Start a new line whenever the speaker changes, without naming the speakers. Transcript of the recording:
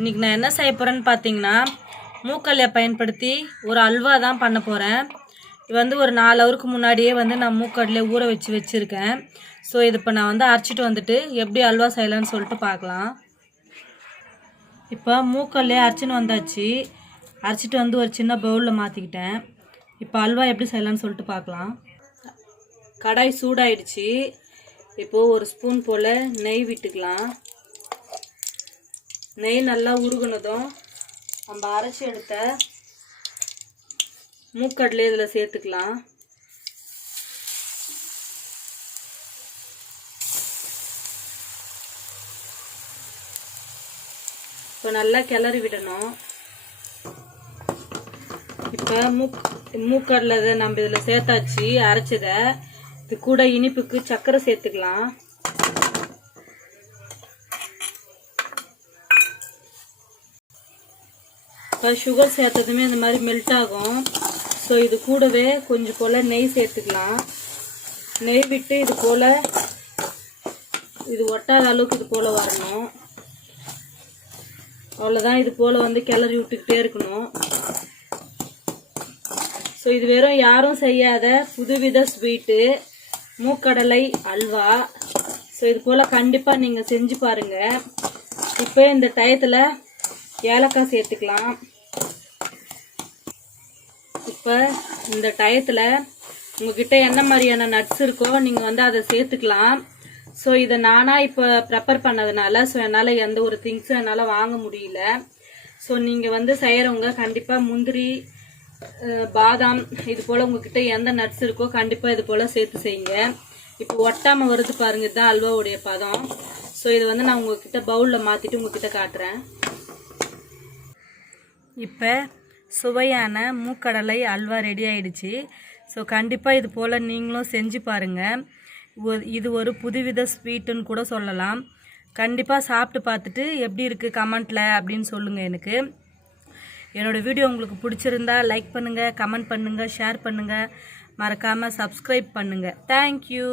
இன்னைக்கு நான் என்ன செய்ய போகிறேன்னு பார்த்தீங்கன்னா மூக்கல்லையை பயன்படுத்தி ஒரு அல்வா தான் பண்ண போகிறேன் இது வந்து ஒரு நாலு ஹவருக்கு முன்னாடியே வந்து நான் மூக்கடலையை ஊற வச்சு வச்சுருக்கேன். ஸோ இது இப்போ நான் வந்து அரைச்சிட்டு வந்துட்டு எப்படி அல்வா செய்யலாம்னு சொல்லிட்டு பார்க்கலாம் இப்போ மூக்கல்லையே அரைச்சின்னு வந்தாச்சு. அரைச்சிட்டு வந்து ஒரு சின்ன பவுலில் மாற்றிக்கிட்டேன் இப்போ அல்வா எப்படி செய்யலாம்னு சொல்லிட்டு பார்க்கலாம் கடாய் சூடாயிடுச்சு. இப்போது ஒரு ஸ்பூன் போல் நெய் விட்டுக்கலாம். நெய் நல்லா உருகுனதும் நம்ம அரைச்சி எடுத்த மூக்கடலே இதில் சேர்த்துக்கலாம். இப்போ நல்லா கிளறி விடணும். இப்போ மூக் மூக்கடலை இதை நம்ம இதில் சேர்த்தாச்சு அரைச்சதை. இது கூட இனிப்புக்கு சர்க்கரை சேர்த்துக்கலாம். இப்போ சுகர் சேர்த்ததுமே இந்த மாதிரி மெல்ட் ஆகும். ஸோ இது கூடவே கொஞ்சம் போல் நெய் சேர்த்துக்கலாம். நெய் விட்டு இது போல் இது ஒட்டாத அளவுக்கு இது போல் வரணும். அவ்வளோதான் இது போல் வந்து கிளறி விட்டுக்கிட்டே இருக்கணும். ஸோ இது வெறும் யாரும் செய்யாத புதுவித ஸ்வீட்டு மூக்கடலை அல்வா. ஸோ இது போல் கண்டிப்பாக நீங்கள் செஞ்சு பாருங்கள் இப்போ இந்த டயத்தில் ஏலக்காய் சேர்த்துக்கலாம். இப்போ இந்த டயத்தில் உங்ககிட்ட என்ன மாதிரியான நட்ஸ் இருக்கோ நீங்கள் வந்து அதை சேர்த்துக்கலாம். ஸோ இதை நானாக இப்போ ப்ரிப்பேர் பண்ணதுனால ஸோ என்னால் எந்த ஒரு திங்ஸும் என்னால் வாங்க முடியல. ஸோ நீங்கள் வந்து செய்கிறவங்க கண்டிப்பாக முந்திரி பாதாம் இது போல் உங்ககிட்ட எந்த நட்ஸ் இருக்கோ கண்டிப்பாக இது போல் சேர்த்து செய்யுங்க. இப்போ ஒட்டாமல் வருது பாருங்க இதுதான் அல்வாவுடைய பதம். ஸோ இதை வந்து நான் உங்ககிட்ட பவுலில் மாற்றிட்டு உங்ககிட்ட காட்டுறேன். இப்போ சுவையான மூக்கடலை அல்வா ரெடி ஆயிடுச்சு. ஸோ கண்டிப்பாக இது போல் நீங்களும் செஞ்சு பாருங்கள் ஒரு- இது ஒரு புதுவித ஸ்வீட்டுன்னு கூட சொல்லலாம். கண்டிப்பாக சாப்பிட்டு பார்த்துட்டு எப்படி இருக்குது கமெண்ட்டில் அப்படின்னு சொல்லுங்கள் எனக்கு. என்னோடய வீடியோ உங்களுக்கு பிடிச்சிருந்தா லைக் பண்ணுங்கள் கமெண்ட் பண்ணுங்கள் ஷேர் பண்ணுங்கள் மறக்காமல் சப்ஸ்கிரைப் பண்ணுங்கள் தேங்க்யூ